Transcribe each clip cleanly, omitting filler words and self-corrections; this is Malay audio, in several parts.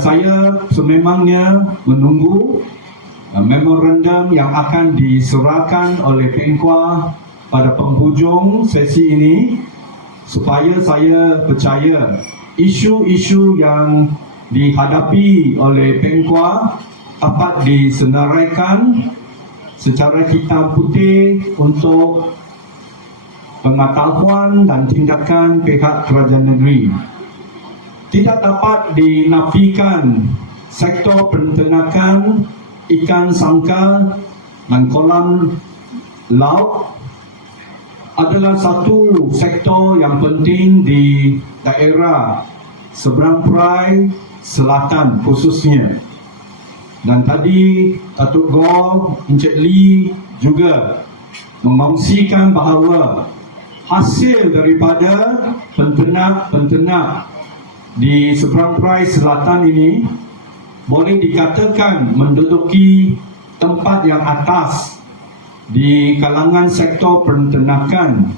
saya sememangnya menunggu memorandum yang akan diserahkan oleh Pengkuah pada penghujung sesi ini, supaya saya percaya isu-isu yang dihadapi oleh Pengkuah dapat disenaraikan secara hitam putih untuk pengetahuan dan tindakan pihak kerajaan negeri. Tidak dapat dinafikan sektor peternakan ikan sangkar dan kolam laut adalah satu sektor yang penting di daerah seberang perai selatan khususnya. Dan tadi Datuk Goh, Encik Lee juga mengongsikan bahawa hasil daripada penternak di seberang perai selatan ini boleh dikatakan menduduki tempat yang atas di kalangan sektor peternakan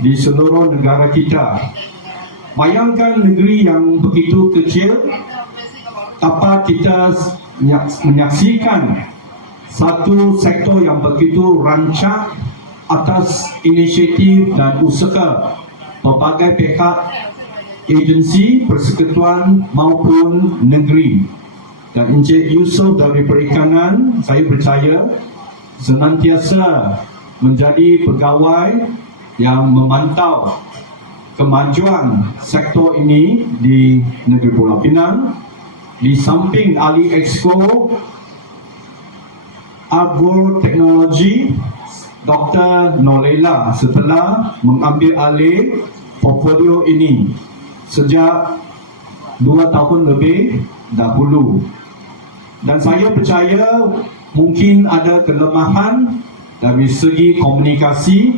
di seluruh negara kita. Bayangkan negeri yang begitu kecil, dapat kita menyaksikan satu sektor yang begitu rancak atas inisiatif dan usaha berbagai pihak, agensi, persekutuan maupun negeri. Dan Encik Yusof dari Perikanan, saya percaya senantiasa menjadi pegawai yang memantau kemajuan sektor ini di negeri Pulau Pinang. Di samping ahli Exco Agroteknologi Dr. Nolela setelah mengambil alih portfolio ini sejak 2 tahun lebih dahulu. Dan saya percaya mungkin ada kelemahan dari segi komunikasi.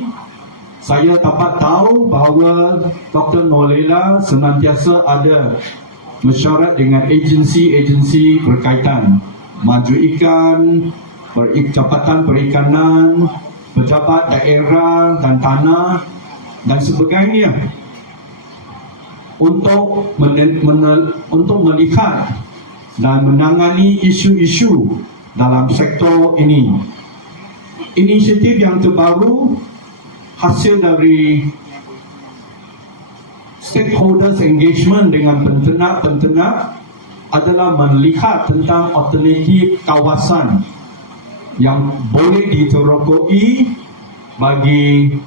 Saya dapat tahu bahawa Dr. Nolela senantiasa ada mesyuarat dengan agensi-agensi berkaitan, Maju Ikan, Jabatan Perikanan, Pejabat Daerah dan Tanah dan sebagainya untuk melihat dan menangani isu-isu dalam sektor ini. Inisiatif yang terbaru hasil dari stakeholders engagement dengan penternak adalah melihat tentang alternatif kawasan yang boleh diterokoi bagi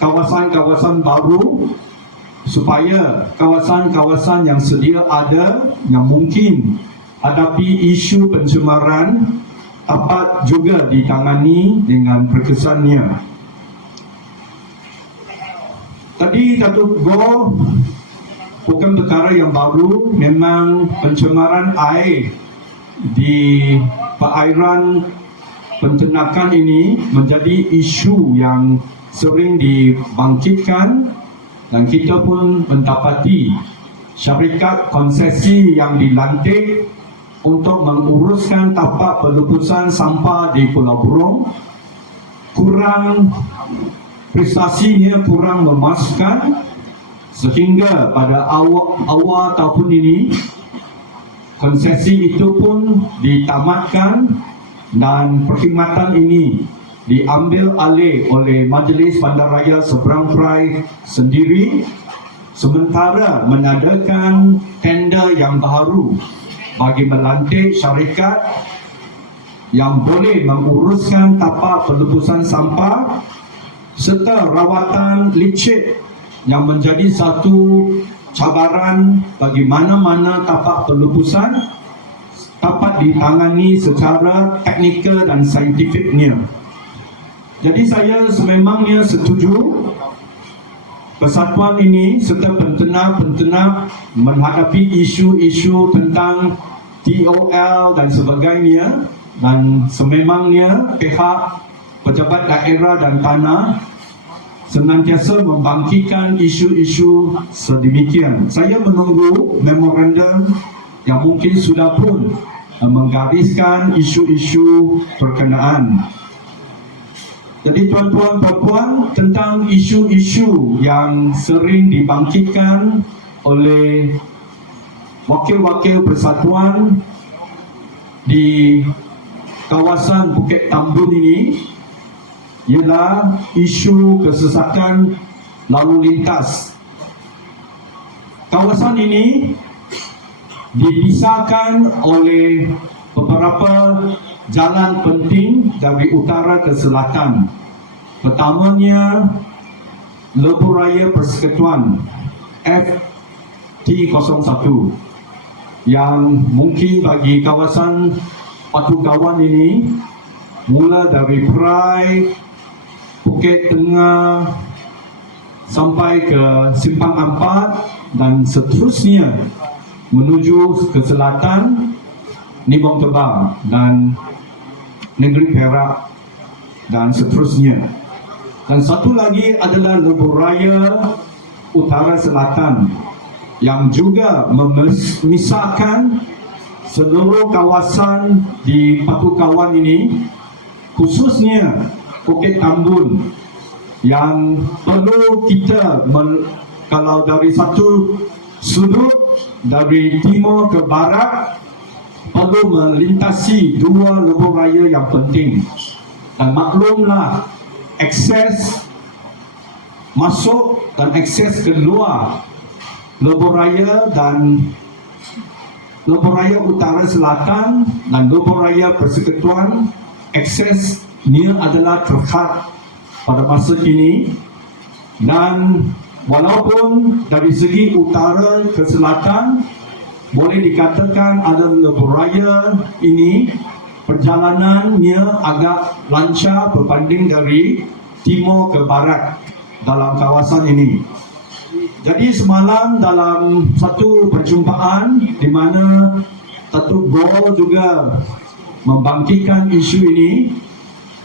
kawasan-kawasan baru, supaya kawasan-kawasan yang sedia ada yang mungkin hadapi isu pencemaran dapat juga ditangani dengan berkesannya. Tadi Datuk Goh, bukan perkara yang baru, memang pencemaran air di perairan penternakan ini menjadi isu yang sering dibangkitkan, dan kita pun mendapati syarikat konsesi yang dilantik untuk menguruskan tapak pelupusan sampah di Pulau Burong prestasinya kurang memuaskan, sehingga pada awal tahun ini konsesi itu pun ditamatkan dan perkhidmatan ini diambil alih oleh Majlis Bandaraya Seberang Perai sendiri, sementara mengadakan tender yang baru bagi melantik syarikat yang boleh menguruskan tapak pelupusan sampah serta rawatan licit yang menjadi satu cabaran bagi mana-mana tapak pelupusan dapat ditangani secara teknikal dan saintifiknya. Jadi saya sememangnya setuju persatuan ini serta penternak menghadapi isu-isu tentang TOL dan sebagainya, dan sememangnya pihak pejabat daerah dan tanah senantiasa membangkitkan isu-isu sedemikian. Saya menunggu memorandum yang mungkin sudah pun menggariskan isu-isu berkenaan. Jadi tuan-tuan dan puan, tentang isu-isu yang sering dibangkitkan oleh wakil-wakil persatuan di kawasan Bukit Tambun ini ialah isu kesesakan lalu lintas. Kawasan ini dipisahkan oleh beberapa jalan penting dari utara ke selatan. Pertamanya, Lebuh Raya Persekutuan FT01 yang mungkin bagi kawasan Batu Kawan ini mula dari Perai, Bukit Tengah sampai ke Simpang Ampat dan seterusnya menuju ke selatan Nibong Tebal dan Negeri Perak dan seterusnya. Dan satu lagi adalah Lebuh Raya Utara Selatan yang juga memisahkan seluruh kawasan di Batu Kawan ini, khususnya Bukit Tambun, yang perlu kita kalau dari satu sudut dari timur ke barat perlu melintasi dua lebuh raya yang penting. Dan maklumlah, akses masuk dan akses keluar lebuh raya dan Lebuh Raya Utara Selatan dan Lebuh Raya Persekutuan, aksesnya adalah terhad pada masa kini. Dan walaupun dari segi utara ke selatan boleh dikatakan ada Lebuh Raya ini perjalanannya agak lancar berbanding dari timur ke barat dalam kawasan ini. Jadi semalam dalam satu perjumpaan di mana Datuk Gor juga membangkitkan isu ini,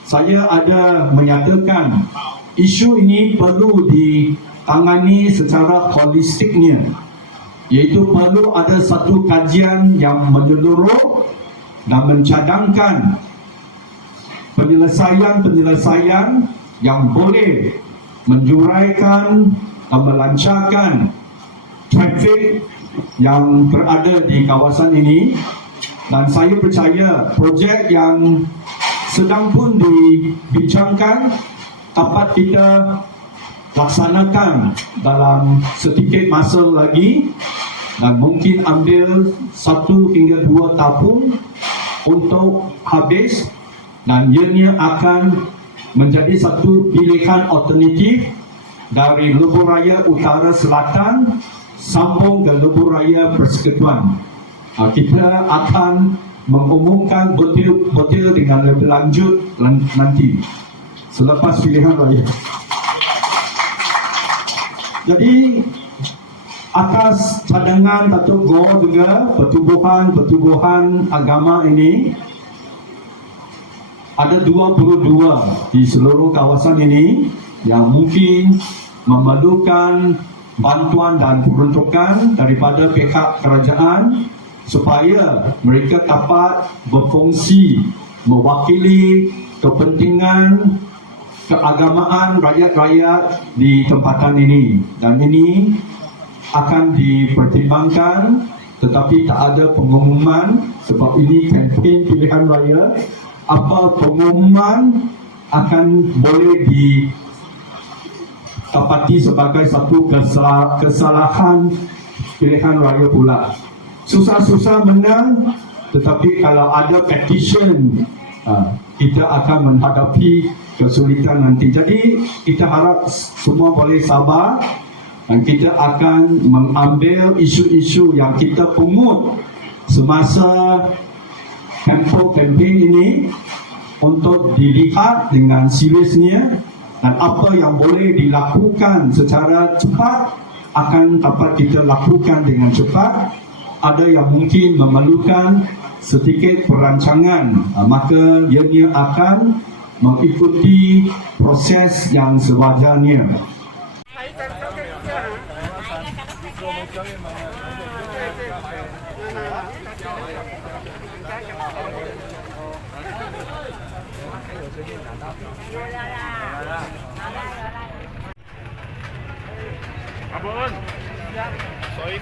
saya ada menyatakan isu ini perlu ditangani secara holistiknya, iaitu perlu ada satu kajian yang menyeluruh dan mencadangkan penyelesaian-penyelesaian yang boleh menjuraikan dan melancarkan trafik yang berada di kawasan ini. Dan saya percaya projek yang sedang pun dibincangkan dapat kita laksanakan dalam sedikit masa lagi, dan mungkin ambil 1 hingga 2 tahun untuk habis, dan ianya akan menjadi satu pilihan alternatif dari Lebuh Raya Utara Selatan sambung ke Lebuh Raya Persekutuan. Kita akan mengumumkan betul-betul dengan lebih lanjut nanti selepas pilihan raya. Jadi atas cadangan Datuk Gor juga, pertubuhan agama ini ada 22 di seluruh kawasan ini yang mungkin memerlukan bantuan dan peruntukan daripada pihak kerajaan supaya mereka dapat berfungsi mewakili kepentingan keagamaan rakyat-rakyat di tempatan ini. Dan ini akan dipertimbangkan, tetapi tak ada pengumuman sebab ini kempen pilihan raya. Apa pengumuman akan boleh dapati sebagai satu kesalahan pilihan raya pula. Susah-susah menang, tetapi kalau ada petition, kita akan menghadapi kesulitan nanti. Jadi kita harap semua boleh sabar, dan kita akan mengambil isu-isu yang kita pungut semasa kempen ini untuk dilihat dengan seriusnya, dan apa yang boleh dilakukan secara cepat akan dapat kita lakukan dengan cepat. Ada yang mungkin memerlukan sedikit perancangan, maka ianya akan mengikuti proses yang sewajarnya. Abon. Sorry.